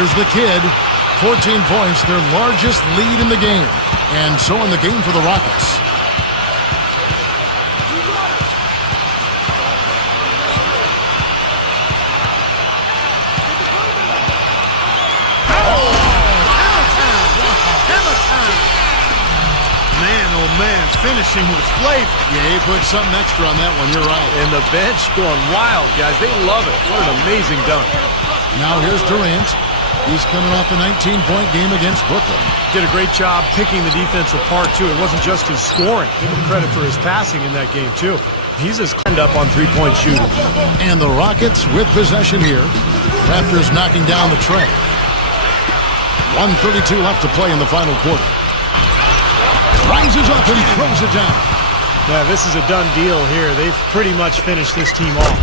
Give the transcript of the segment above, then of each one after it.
Here's the kid. 14 points, their largest lead in the game. And so in the game for the Rockets. Man, finishing with flavor. Yeah, he put something extra on that one. You're right. And the bench going wild, guys. They love it. What an amazing dunk. Now here's Durant. He's coming off a 19-point game against Brooklyn. Did a great job picking the defense apart, too. It wasn't just his scoring. Give him credit for his passing in that game, too. He's as end up on three-point shooters. And the Rockets with possession here. Raptors knocking down the tray. 1:32 left to play in the final quarter. Rises up and throws it down. Yeah, this is a done deal here. They've pretty much finished this team off.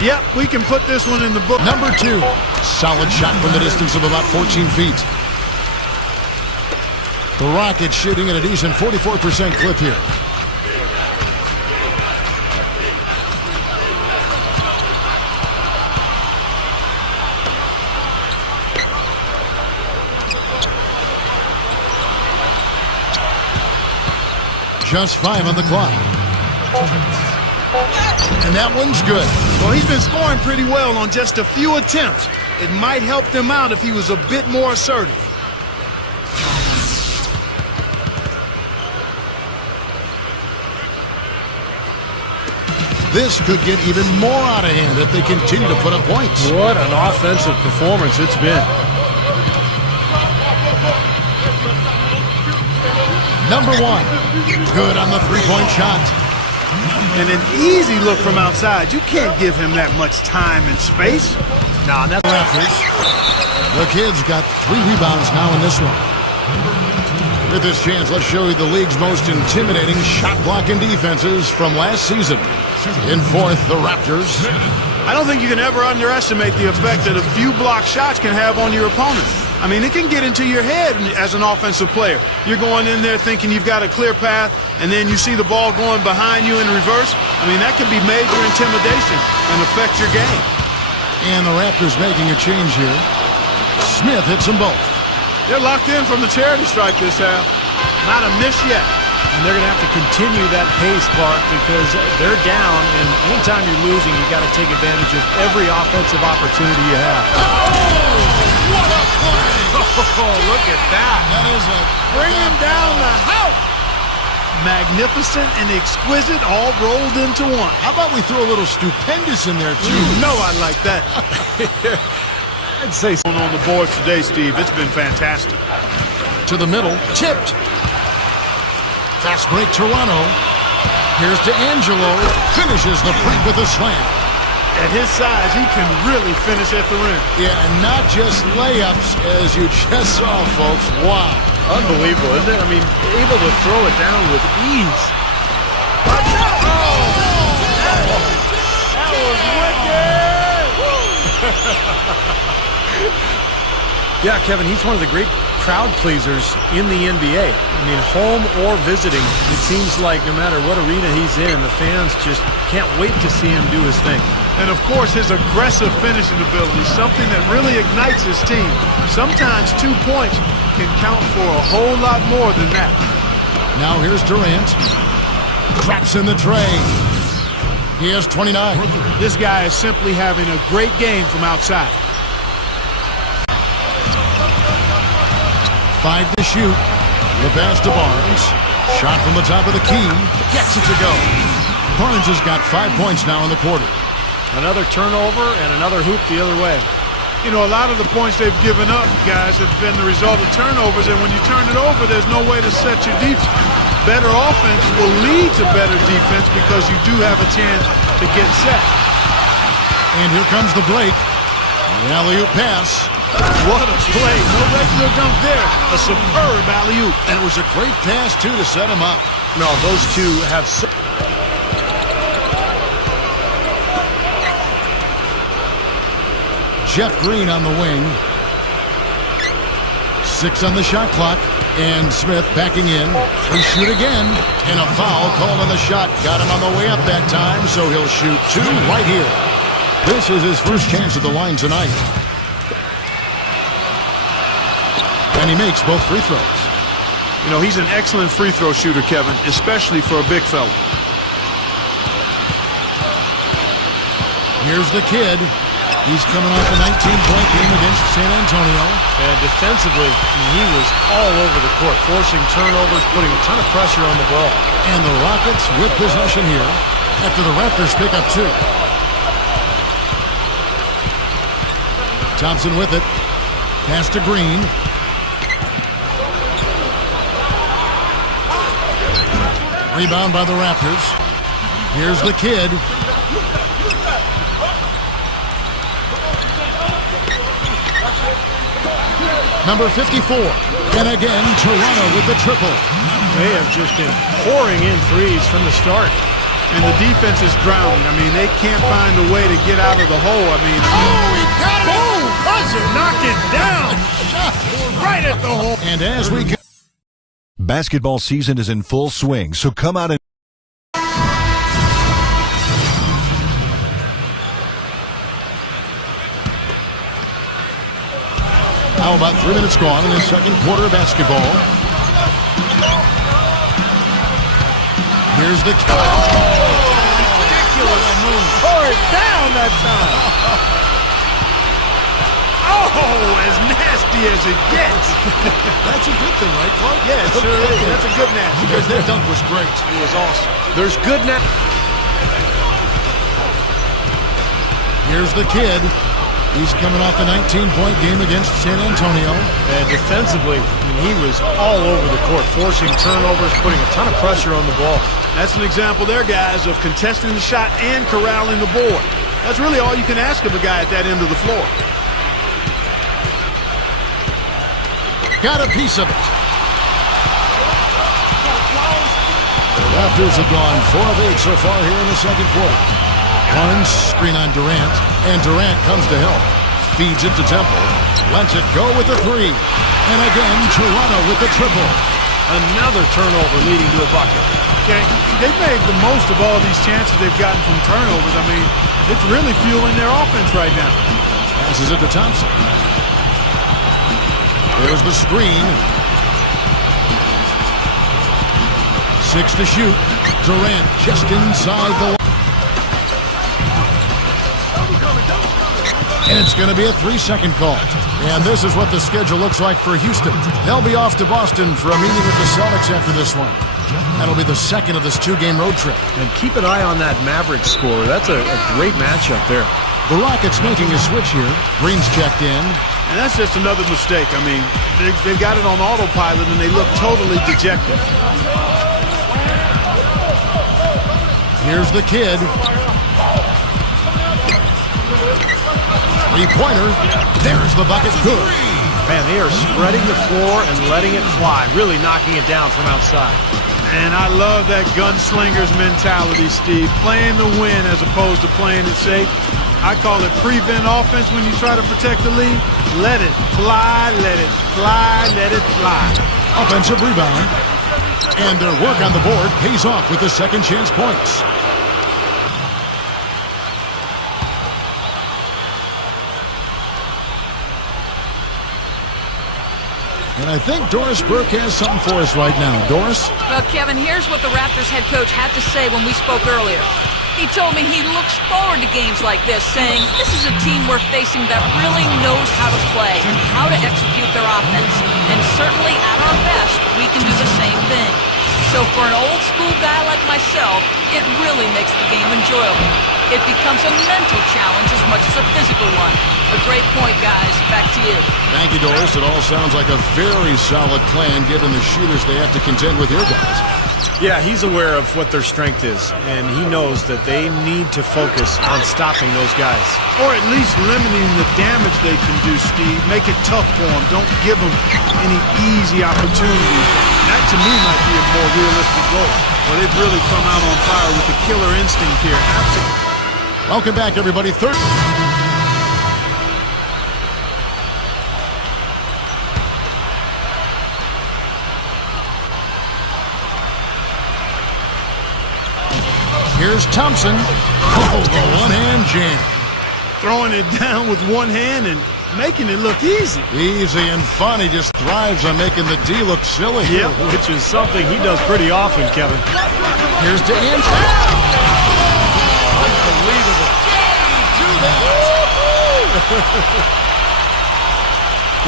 Yep, we can put this one in the book. Number 2. Solid shot from the distance of about 14 feet. The Rockets shooting at a decent 44% clip here. Just 5 on the clock. And that one's good. Well, he's been scoring pretty well on just a few attempts. It might help them out if he was a bit more assertive. This could get even more out of hand if they continue to put up points. What an offensive performance it's been. Number 1. Good on the three-point shot. And an easy look from outside. You can't give him that much time and space. Nah, that's Raptors. The Kid's got 3 rebounds now in this one. With this chance, let's show you the league's most intimidating shot-blocking defenses from last season. In 4th, the Raptors. I don't think you can ever underestimate the effect that a few blocked shots can have on your opponent. I mean, it can get into your head as an offensive player. You're going in there thinking you've got a clear path, and then you see the ball going behind you in reverse. I mean, that can be major intimidation and affect your game. And the Raptors making a change here. Smith hits them both. They're locked in from the charity stripe this half. Not a miss yet. And they're going to have to continue that pace, Clark, because they're down, and anytime you're losing, you've got to take advantage of every offensive opportunity you have. What a play! Oh, look at that. That is a... Bringing down the house. Magnificent and exquisite all rolled into one. How about we throw a little stupendous in there, too? You know I like that. I'd say so. On the boards today, Steve. It's been fantastic. To the middle. Tipped. Fast break, Toronto. Here's DeAngelo. Finishes the break with a slam. At his size, he can really finish at the rim. Yeah, and not just layups, as you just saw, folks. Wow. Unbelievable, isn't it? I mean, able to throw it down with ease. That was wicked! Yeah, Kevin, he's one of the great crowd pleasers in the NBA. I mean, home or visiting, it seems like no matter what arena he's in, the fans just can't wait to see him do his thing. And, of course, his aggressive finishing ability, something that really ignites his team. Sometimes 2 points can count for a whole lot more than that. Now here's Durant. Drops in the tray. He has 29. This guy is simply having a great game from outside. 5 to shoot. The pass to Barnes. Shot from the top of the key. Gets it to go. Barnes has got 5 points now in the quarter. Another turnover and another hoop the other way. You know, a lot of the points they've given up, guys, have been the result of turnovers, and when you turn it over, there's no way to set your defense. Better offense will lead to better defense because you do have a chance to get set. And here comes the break. The alley-oop pass. What a play. No regular dunk there. A superb alley-oop. And it was a great pass, too, to set him up. No, those two have... Jeff Green on the wing. 6 on the shot clock. And Smith backing in. He shoot again. And a foul called on the shot. Got him on the way up that time, so he'll shoot 2 right here. This is his first chance at the line tonight. And he makes both free throws. You know, he's an excellent free throw shooter, Kevin, especially for a big fella. Here's the kid. He's coming off a 19-point game against San Antonio. And defensively, he was all over the court, forcing turnovers, putting a ton of pressure on the ball. And the Rockets with possession here after the Raptors pick up 2. Thompson with it. Pass to Green. Rebound by the Raptors. Here's the kid. Number 54. And again, Toronto with the triple. They have just been pouring in threes from the start. And the defense is drowning. I mean, they can't find a way to get out of the hole. I mean, He got it! Boom! Buzzer! Knocked it down! Right at the hole! And as we go. Basketball season is in full swing, so come out and Now about 3 minutes gone in the second quarter of basketball. Here's the kick. Ridiculous move. Tore it down that time. oh, as nasty as it gets. That's a good thing, right, Clark? Yeah, it sure is. That's a good nasty. Because that dunk was great. It was awesome. There's good net. Here's the kid. He's coming off a 19-point game against San Antonio. And defensively, he was all over the court, forcing turnovers, putting a ton of pressure on the ball. That's an example there, guys, of contesting the shot and corralling the board. That's really all you can ask of a guy at that end of the floor. Got a piece of it. The Raptors have gone 4 of 8 so far here in the second quarter. Barnes, screen on Durant, and Durant comes to help. Feeds it to Temple. Lets it go with the 3. And again, Toronto with the triple. Another turnover leading to a bucket. Okay, they've made the most of all these chances they've gotten from turnovers. I mean, it's really fueling their offense right now. Passes it to Thompson. There's the screen. 6 to shoot. Durant just inside the line. And it's going to be a 3-second call. And this is what the schedule looks like for Houston. They'll be off to Boston for a meeting with the Celtics after this one. That'll be the second of this 2-game road trip. And keep an eye on that Mavericks score. That's a great matchup there. The Rockets making a switch here. Green's checked in. And that's just another mistake. I mean, they got it on autopilot, and they look totally dejected. Here's the kid. 3-pointer. There's the bucket. Good. Man, they are spreading the floor and letting it fly, really knocking it down from outside. And I love that gunslinger's mentality, Steve. Playing to win as opposed to playing it safe. I call it prevent offense when you try to protect the lead. Let it fly, let it fly, let it fly. Offensive rebound. And their work on the board pays off with the second chance points. And I think Doris Burke has something for us right now. Doris? Well, Kevin, here's what the Raptors head coach had to say when we spoke earlier. He told me he looks forward to games like this, saying this is a team we're facing that really knows how to play and how to execute their offense. And certainly at our best, we can do the same thing. So for an old school guy like myself, it really makes the game enjoyable. It becomes a mental challenge as much as a physical one. A great point, guys. Back to you. Thank you, Doris. It all sounds like a very solid plan given the shooters they have to contend with here, guys. Yeah, he's aware of what their strength is, and he knows that they need to focus on stopping those guys. Or at least limiting the damage they can do, Steve. Make it tough for them. Don't give them any easy opportunities. That, to me, might be a more realistic goal. Well, they've really come out on fire with the killer instinct here. Absolutely. Welcome back, everybody. Third. Here's Thompson. Oh, the one-hand jam. Throwing it down with one hand and making it look easy. Easy and fun. He just thrives on making the D look silly. Yeah, which is something he does pretty often, Kevin. Here's D'Angelo. Unbelievable.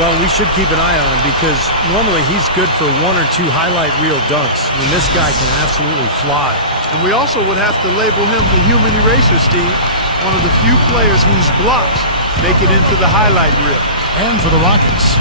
Well, we should keep an eye on him because normally he's good for 1 or 2 highlight reel dunks. I mean, this guy can absolutely fly. And we also would have to label him the human eraser, Steve. One of the few players whose blocks make it into the highlight reel. And for the Rockets,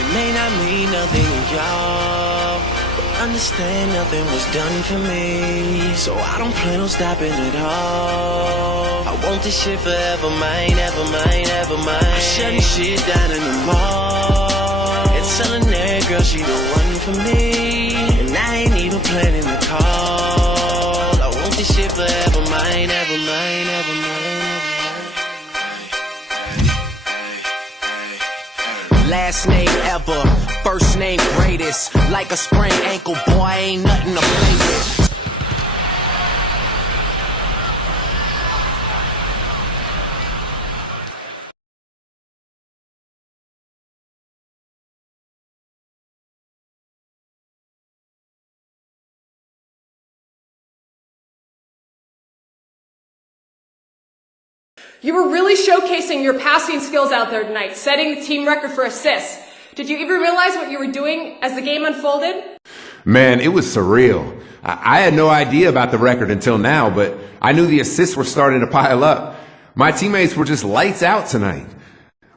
It may not mean nothing to y'all, but understand nothing was done for me, so I don't plan on stopping at all. I want this shit forever mine, ever mine, ever mine. I'm shutting shit down in the mall and telling that girl she the one for me, and I ain't even planning the call. I want this shit forever mine, ever mine, ever mine. Last name ever, first name greatest. Like a sprained ankle, boy, ain't nothing to play with. You were really showcasing your passing skills out there tonight, setting the team record for assists. Did you even realize what you were doing as the game unfolded? Man, it was surreal. I had no idea about the record until now, but I knew the assists were starting to pile up. My teammates were just lights out tonight.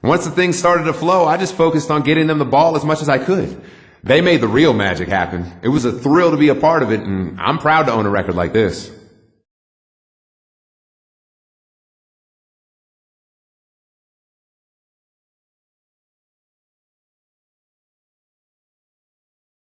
Once the things started to flow, I just focused on getting them the ball as much as I could. They made the real magic happen. It was a thrill to be a part of it, and I'm proud to own a record like this.